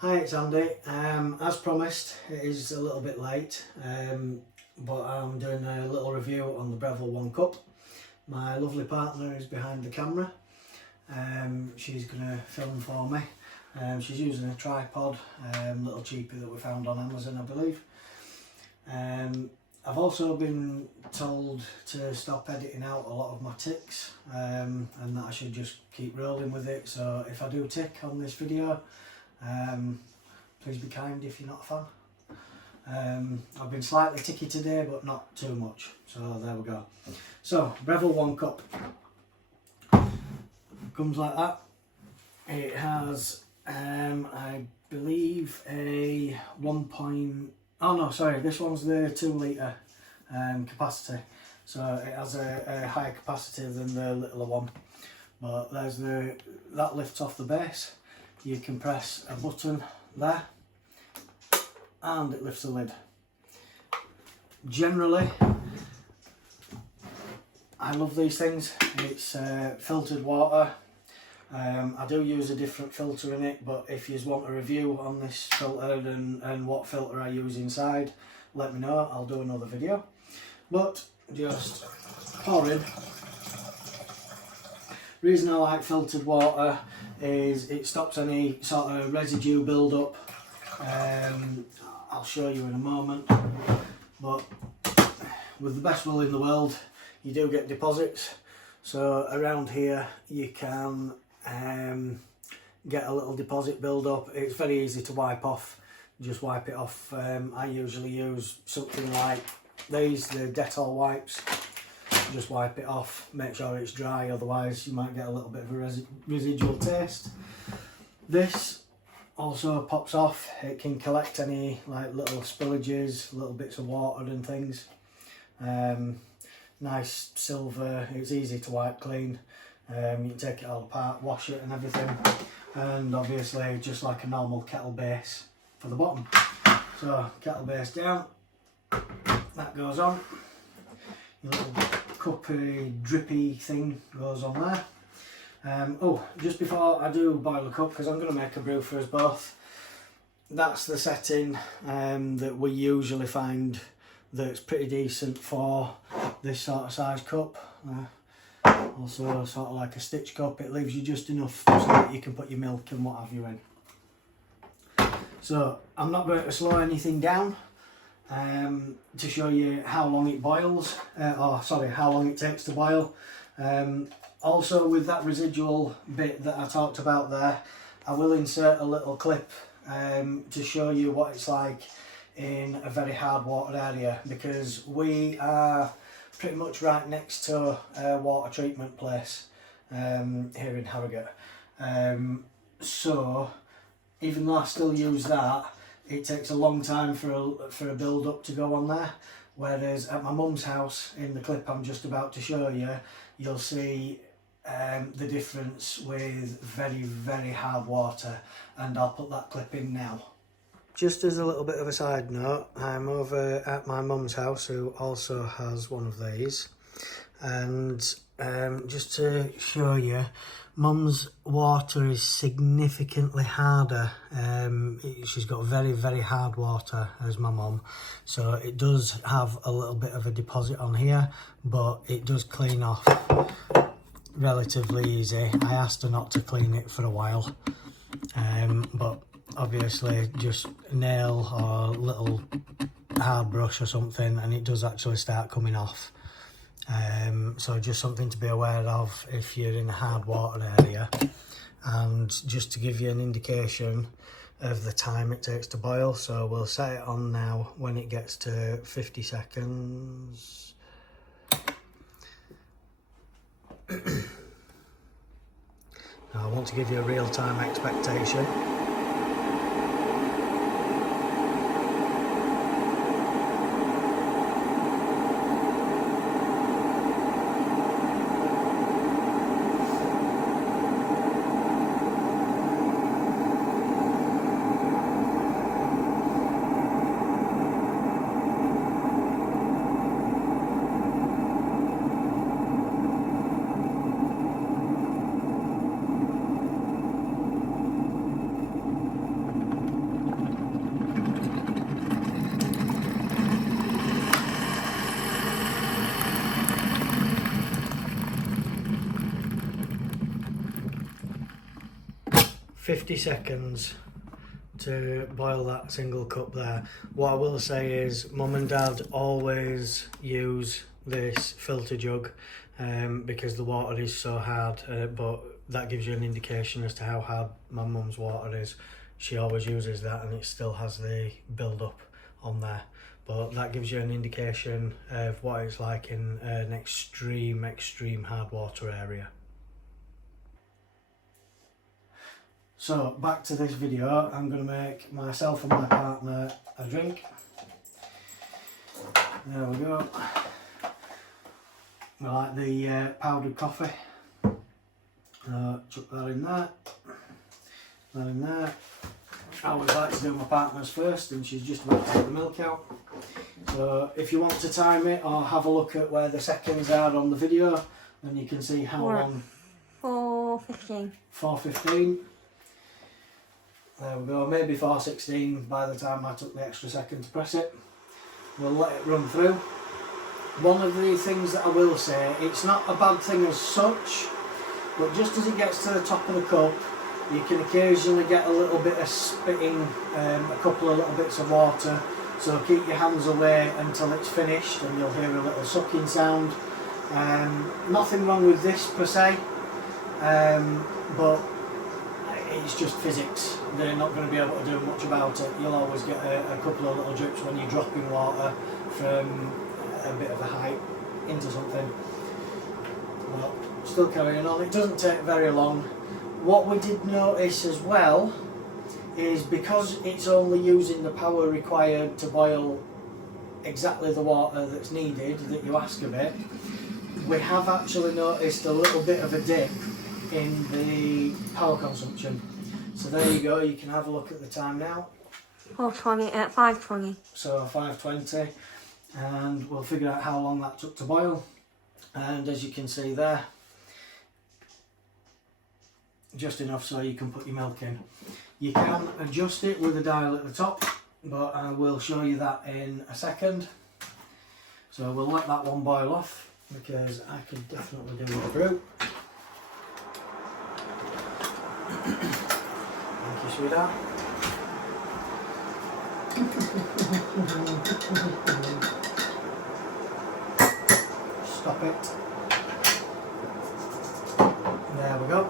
Hi, it's Andy. As promised, it is a little bit late, but I'm doing a little review on the Breville One Cup. My lovely partner is behind the camera. She's going to film for me. She's using a tripod, little cheapie that we found on Amazon, I believe. I've also been told to stop editing out a lot of my ticks, and that I should just keep rolling with it. So if I do tick on this video, please be kind if you're not a fan. I've been slightly ticky today, but not too much, so there we go. So Breville One Cup comes like that. It has I believe a this one's the 2 litre capacity, so it has a higher capacity than the littler one, but there's that lifts off the base. You can press a button there and it lifts the lid. Generally, I love these things. It's filtered water. I do use a different filter in it, but if you want a review on this filter and what filter I use inside, let me know, I'll do another video. But just pour in. Reason I like filtered water is it stops any sort of residue build up. I'll show you in a moment, but with the best will in the world, you do get deposits. So around here you can get a little deposit build up. It's very easy to wipe off, just wipe it off. I usually use something like these, the Dettol wipes. Just wipe it off, make sure it's dry, otherwise you might get a little bit of a residual taste. This also pops off. It can collect any like little spillages, little bits of water and things. Nice silver, it's easy to wipe clean. You can take it all apart, wash it and everything, and obviously just like a normal kettle base for the bottom. So kettle base down, that goes on, your little cuppy drippy thing goes on there. Oh, just before I do boil a cup, because I'm going to make a brew for us both, that's the setting that we usually find that's pretty decent for this sort of size cup. Also sort of like a stitch cup, it leaves you just enough so that you can put your milk and what have you in. So I'm not going to slow anything down to show you how long it boils, how long it takes to boil. Also, with that residual bit that I talked about there, I will insert a little clip to show you what it's like in a very hard watered area, because we are pretty much right next to a water treatment place here in Harrogate. So even though I still use that, it takes a long time for a build up to go on there. Whereas at my mum's house, in the clip I'm just about to show you, you'll see the difference with very, very hard water, and I'll put that clip in now. Just as a little bit of a side note, I'm over at my mum's house, who also has one of these, and just to show you, mum's water is significantly harder. She's got very, very hard water as my mum, so it does have a little bit of a deposit on here, but it does clean off relatively easy. I asked her not to clean it for a while, but obviously just nail or little hard brush or something and it does actually start coming off. So just something to be aware of if you're in a hard water area. And just to give you an indication of the time it takes to boil, so we'll set it on now when it gets to 50 seconds. Now I want to give you a real-time expectation. 50 seconds to boil that single cup there. What I will say is Mum and Dad always use this filter jug because the water is so hard, but that gives you an indication as to how hard my mum's water is. She always uses that and it still has the build up on there, but that gives you an indication of what it's like in an extreme hard water area. So back to this video, I'm going to make myself and my partner a drink. There we go. I like the powdered coffee. Chuck that in there. That in there. I always like to do my partner's first, and she's just about to get the milk out. So if you want to time it or have a look at where the seconds are on the video, then you can see how long. 4:15. 4:15. There we go, maybe 4:16 by the time I took the extra second to press it. We'll let it run through. One of the things that I will say, it's not a bad thing as such, but just as it gets to the top of the cup, you can occasionally get a little bit of spitting, a couple of little bits of water, so keep your hands away until it's finished and you'll hear a little sucking sound. Nothing wrong with this per se, but it's just physics. They're not going to be able to do much about it. You'll always get a couple of little drips when you're dropping water from a bit of a height into something. But still carrying on. It doesn't take very long. What we did notice as well is because it's only using the power required to boil exactly the water that's needed that you ask of it, we have actually noticed a little bit of a dip in the power consumption. So there you go, you can have a look at the time now. 5:20. So 5:20, and we'll figure out how long that took to boil. And as you can see there, just enough so you can put your milk in. You can adjust it with a dial at the top, but I will show you that in a second. So we'll let that one boil off because I could definitely do with a brew. Thank you, sweetheart. Stop it. There we go.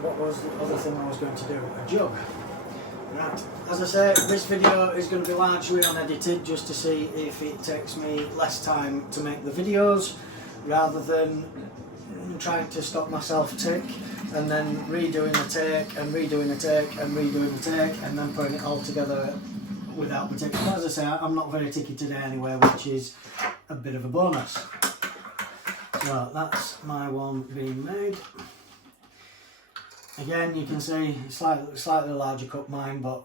What was the other thing I was going to do? A jug. Right, as I say, this video is going to be largely unedited just to see if it takes me less time to make the videos rather than trying to stop myself tick and then redoing the take and redoing the take and redoing the take and then putting it all together without the tick. But as I say, I'm not very ticky today anyway, which is a bit of a bonus. So that's my one being made. Again, you can see slightly larger cup mine, but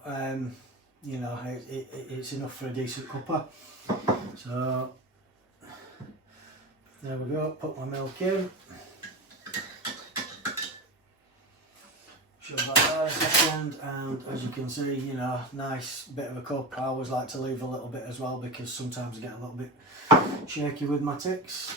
you know, it's enough for a decent cuppa. So there we go, put my milk in. Shove that there a second, and as you can see, you know, nice bit of a cup. I always like to leave a little bit as well because sometimes I get a little bit shaky with my ticks.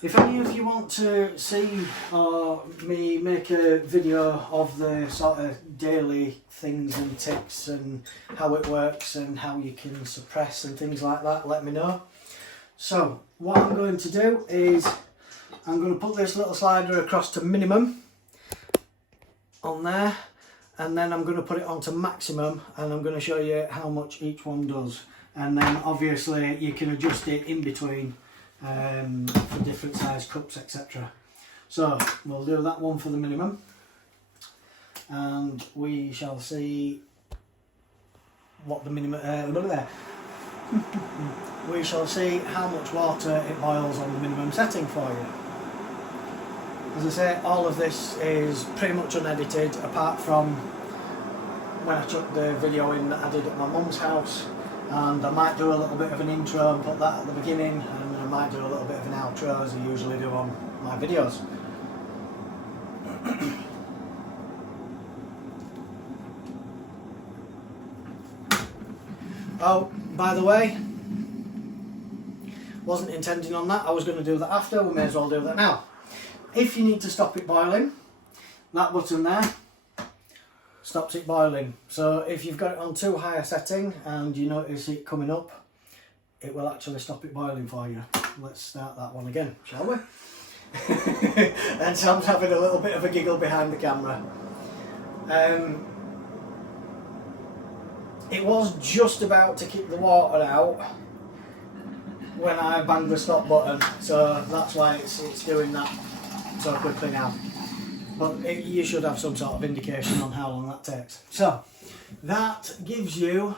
If any of you want to see or me make a video of the sort of daily things and ticks and how it works and how you can suppress and things like that, let me know. So what I'm going to do is I'm going to put this little slider across to minimum on there, and then I'm going to put it onto maximum, and I'm going to show you how much each one does, and then obviously you can adjust it in between for different size cups, etc. So we'll do that one for the minimum, and we shall see what the minimum we shall see how much water it boils on the minimum setting for you. As I say, all of this is pretty much unedited apart from when I took the video in that I did at my mum's house, and I might do a little bit of an intro and put that at the beginning, and I might do a little bit of an outro as I usually do on my videos. Oh, by the way, wasn't intending on that, I was going to do that after, we may as well do that now. if you need to stop it boiling, that button there stops it boiling. So if you've got it on too high a setting and you notice it coming up, it will actually stop it boiling for you. Let's start that one again, shall we? And Sam's having a little bit of a giggle behind the camera. It was just about to kick the water out when I banged the stop button, so that's why it's doing that so quickly now. But you should have some sort of indication on how long that takes. So that gives you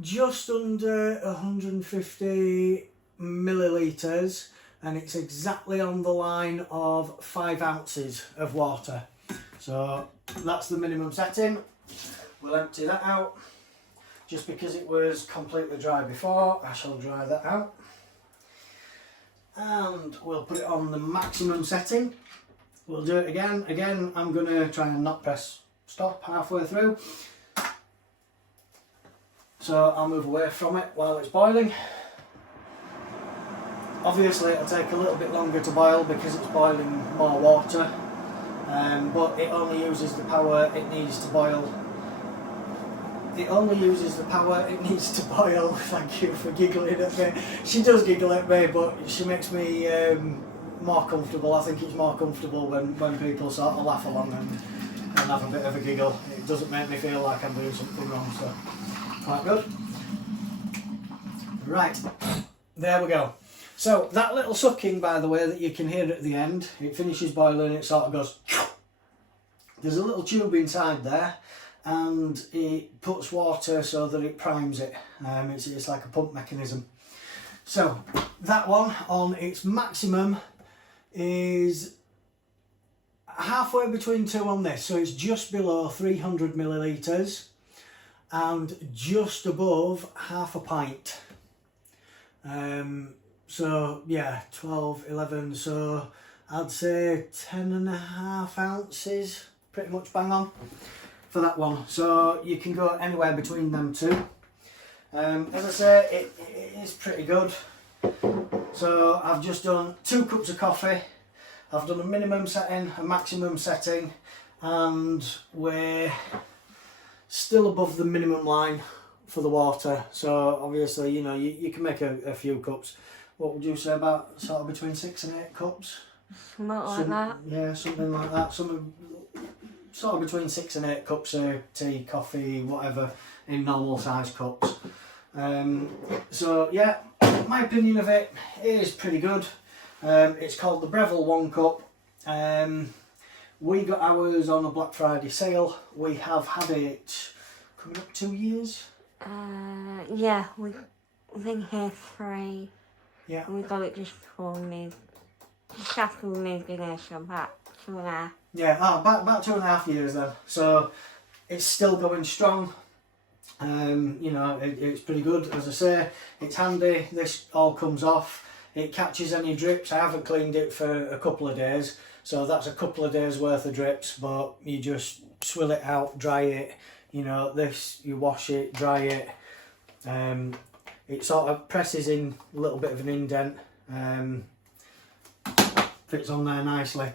just under 150 millilitres, and it's exactly on the line of 5 ounces of water. So that's the minimum setting. We'll empty that out. Just because it was completely dry before, I shall dry that out. And we'll put it on the maximum setting. We'll do it again. Again, I'm going to try and not press stop halfway through. So I'll move away from it while it's boiling. Obviously it'll take a little bit longer to boil because it's boiling more water, but it only uses the power it needs to boil. It only uses the power it needs to boil. Thank you for giggling at me. She does giggle at me, but she makes me more comfortable. I think it's more comfortable when people sort of laugh along and have a bit of a giggle. It doesn't make me feel like I'm doing something wrong, so quite good. Right, there we go. So that little sucking, by the way, that you can hear at the end, it finishes boiling, it sort of goes. There's a little tube inside there, and it puts water so that it primes it. It's like a pump mechanism. So that one on its maximum is halfway between 2 on this, so it's just below 300 millilitres and just above half a pint. So yeah, 12, 11, so I'd say 10.5 ounces, pretty much bang on for that one. So you can go anywhere between them two. As I say, it is pretty good. So I've just done 2 cups of coffee. I've done a minimum setting, a maximum setting, and we're still above the minimum line for the water. So obviously, you know, you can make a few cups. What would you say, about sort of between 6 and 8 cups? Something like that. Yeah, something like that. Sort of between 6 and 8 cups of tea, coffee, whatever, in normal size cups. So yeah, my opinion of it is pretty good. It's called the Breville One Cup. We got ours on a Black Friday sale. We have had it coming up 2 years. Yeah, we've been here 3. Yeah. And we got it just before we moved. Just after we moved in here, so about 2.5. Yeah, about 2.5 years then. So it's still going strong. You know, it's pretty good. As I say, it's handy. This all comes off. It catches any drips. I haven't cleaned it for a couple of days, so that's a couple of days worth of drips, but you just swill it out, dry it. You know, this, you wash it, dry it. It sort of presses in a little bit of an indent. Fits on there nicely.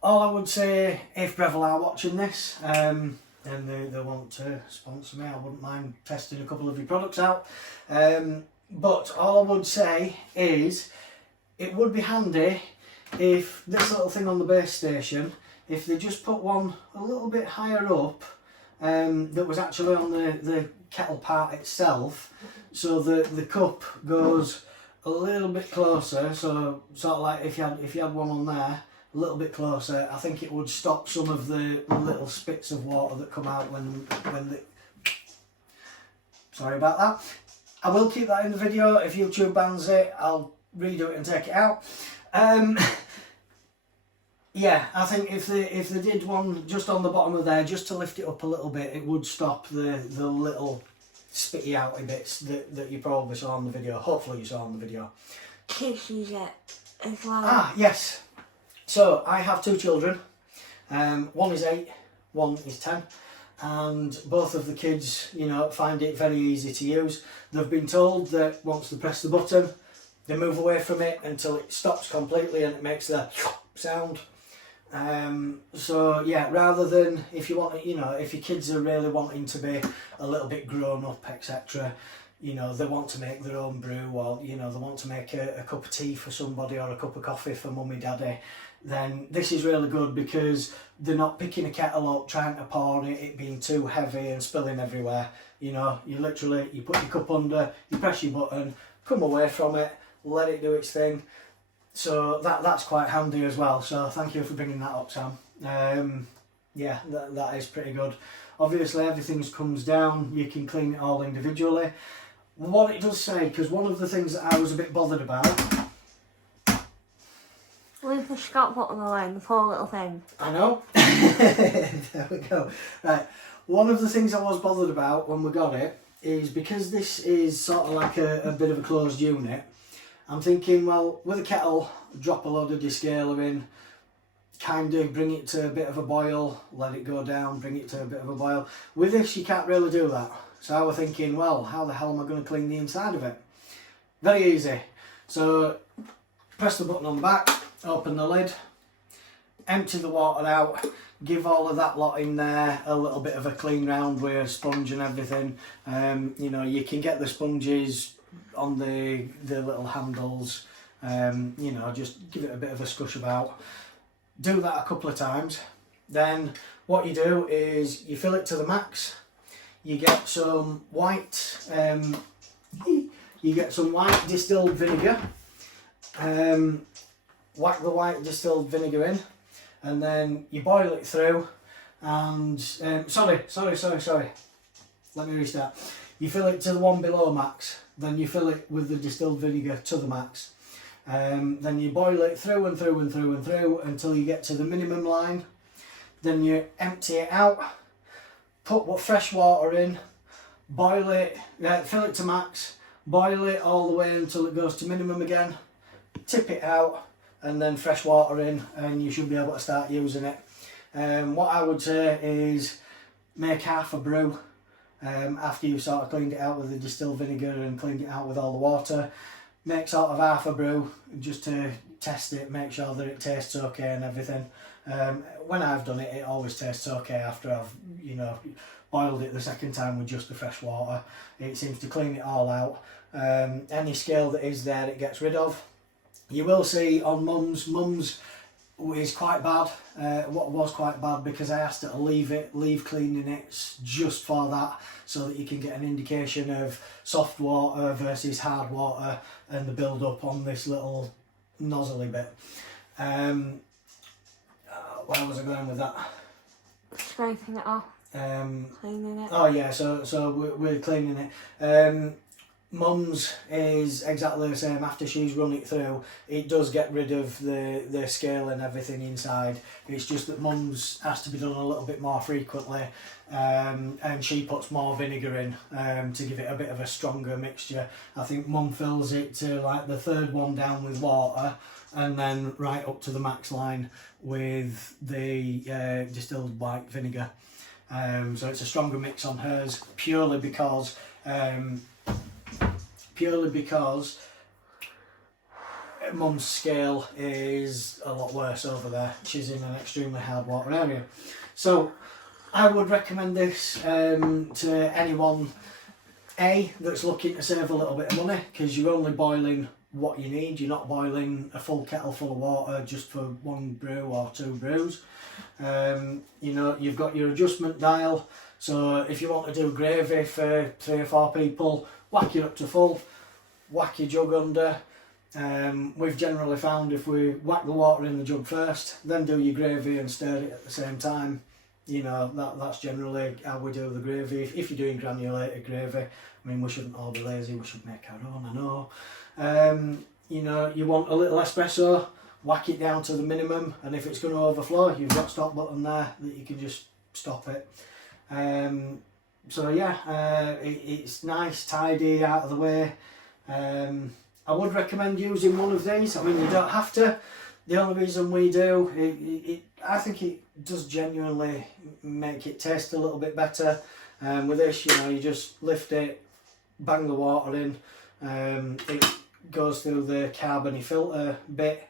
All I would say, if Breville are watching this, and they want to sponsor me, I wouldn't mind testing a couple of your products out. But all I would say is, it would be handy if this little thing on the base station, if they just put one a little bit higher up, that was actually on the kettle part itself, so that the cup goes a little bit closer. So sort of like if you had one on there a little bit closer, I think it would stop some of the little spits of water that come out when the. Sorry about that. I will keep that in the video. If YouTube bans it, I'll redo it and take it out. Yeah, I think if they did one just on the bottom of there, just to lift it up a little bit, it would stop the little spitty outy bits that you probably saw on the video. Hopefully you saw on the video. Kids use it as well. Ah, yes. So I have 2 children. One is 8, one is 10. And both of the kids, you know, find it very easy to use. They've been told that once they press the button, Then move away from it until it stops completely and it makes the sound. So yeah, rather than if you want, you know, if your kids are really wanting to be a little bit grown up, etc., you know, they want to make their own brew, or you know, they want to make a cup of tea for somebody or a cup of coffee for mummy, daddy, then this is really good because they're not picking a kettle up, trying to pour it being too heavy and spilling everywhere. You know, you literally, you put your cup under, you press your button, come away from it, let it do its thing. So that's quite handy as well. So thank you for bringing that up, Sam. Yeah, that is pretty good. Obviously everything comes down, you can clean it all individually. What it does say, because one of the things that I was a bit bothered about... Leave the Scott button alone, the poor little thing. I know. There we go. Right. One of the things I was bothered about when we got it is because this is sort of like a bit of a closed unit, I'm thinking, well, with a kettle, drop a load of descaler in, kind of bring it to a bit of a boil, let it go down, bring it to a bit of a boil. With this, you can't really do that. So I was thinking, well, how the hell am I going to clean the inside of it? Very easy. So press the button on the back, open the lid, empty the water out, give all of that lot in there a little bit of a clean round with a sponge and everything. You know, you can get the sponges on the little handles, you know, just give it a bit of a scush about. Do that a couple of times. Then what you do is you fill it to the max. You get some white, distilled vinegar. Whack the white distilled vinegar in, and then you boil it through. And sorry. Let me restart. You fill it to the one below max. Then you fill it with the distilled vinegar to the max. Then you boil it through and through and through and through until you get to the minimum line. Then you empty it out, put fresh water in, boil it, fill it to max, boil it all the way until it goes to minimum again, tip it out, and then fresh water in, and you should be able to start using it. What I would say is make half a brew after you've sort of cleaned it out with the distilled vinegar and cleaned it out with all the water. Make sort of half a brew just to test it, make sure that it tastes okay and everything. When I've done it, it always tastes okay after I've, you know, boiled it the second time with just the fresh water. It seems to clean it all out. Any scale that is there, it gets rid of. You will see on Mum's is quite bad. What was quite bad because I asked her to leave cleaning it just for that, so that you can get an indication of soft water versus hard water and the build up on this little nozzly bit. Where was I going with that? Scraping it off. Cleaning it. Oh yeah, so we're cleaning it. Mum's is exactly the same. After she's run it through, it does get rid of the scale and everything inside. It's just that Mum's has to be done a little bit more frequently, and she puts more vinegar in to give it a bit of a stronger mixture. I think Mum fills it to like the third one down with water, and then right up to the max line with the distilled white vinegar. So it's a stronger mix on hers purely because Mum's scale is a lot worse over there. She's in an extremely hard water area. So I would recommend this to anyone that's looking to save a little bit of money, because you're only boiling what you need. You're not boiling a full kettle full of water just for one brew or two brews. You know, you've got your adjustment dial, so if you want to do gravy for 3 or 4 people, whack it up to full, whack your jug under. We've generally found if we whack the water in the jug first, then do your gravy and stir it at the same time, you know, that's generally how we do the gravy. If you're doing granulated gravy, I mean, we shouldn't all be lazy, we should make our own, I know. You know, you want a little espresso, whack it down to the minimum, and if it's going to overflow, you've got a stop button there that you can just stop it. So yeah, it's nice, tidy, out of the way. I would recommend using one of these. I mean, you don't have to. The only reason we do, I think it does genuinely make it taste a little bit better. With this, you know, you just lift it, bang the water in. It goes through the carbony filter bit.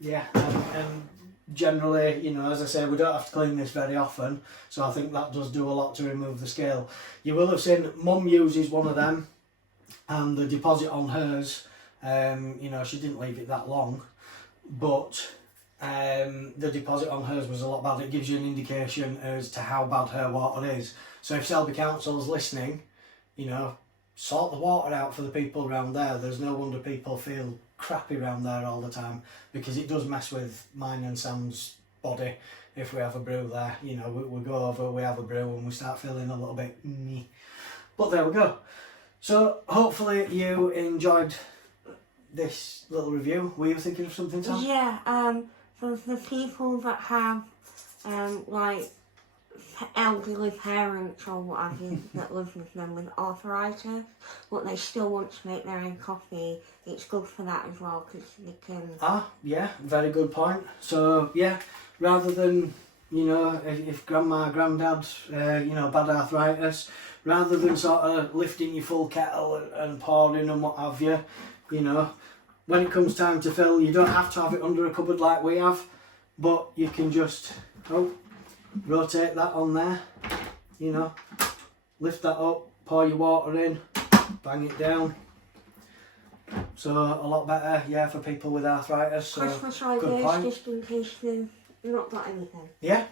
Yeah, and generally, you know, as I say, we don't have to clean this very often, so I think that does do a lot to remove the scale. You will have seen Mum uses one of them, and the deposit on hers, you know, she didn't leave it that long, but the deposit on hers was a lot bad. It gives you an indication as to how bad her water is. So if Selby Council's listening, you know, sort the water out for the people around there. There's no wonder people feel crappy around there all the time, because it does mess with mine and Sam's body if we have a brew there. You know, we go over, we have a brew, and we start feeling a little bit meh. But there we go. So hopefully you enjoyed this little review. Were you thinking of something, Sam? Yeah, for the people that have, like, elderly parents or what have you that live with them with arthritis, but they still want to make their own coffee, it's good for that as well, because they can... Ah, yeah, very good point. So, yeah, rather than, you know, if grandma, granddad, you know, bad arthritis, rather than sort of lifting your full kettle and pouring and what have you, you know, when it comes time to fill, you don't have to have it under a cupboard like we have, but you can just, rotate that on there, you know, lift that up, pour your water in, bang it down. So a lot better, yeah, for people with arthritis. So Christmas ideas, just in case they've not got anything. Yeah,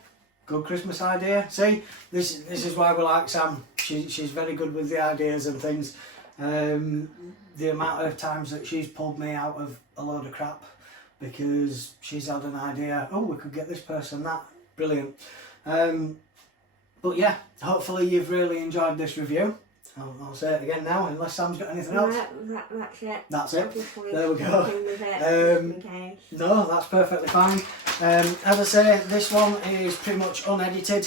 good Christmas idea. See, this is why we like Sam. She's very good with the ideas and things. The amount of times that she's pulled me out of a load of crap because she's had an idea, oh, we could get this person that. Brilliant. But yeah, hopefully you've really enjoyed this review. I'll say it again now, unless Sam's got anything else. That's it. That's it. There we go. No, that's perfectly fine. As I say, this one is pretty much unedited.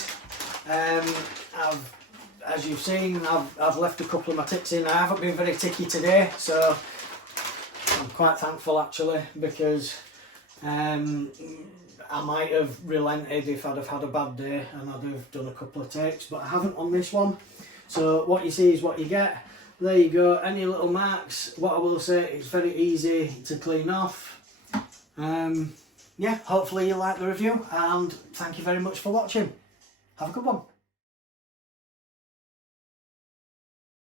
As you've seen, I've left a couple of my ticks in. I haven't been very ticky today, so I'm quite thankful actually, because I might have relented if I'd have had a bad day and I'd have done a couple of takes, but I haven't on this one. So what you see is what you get. There you go, any little marks. What I will say, it's very easy to clean off. Yeah, hopefully you like the review, and thank you very much for watching. Have a good one.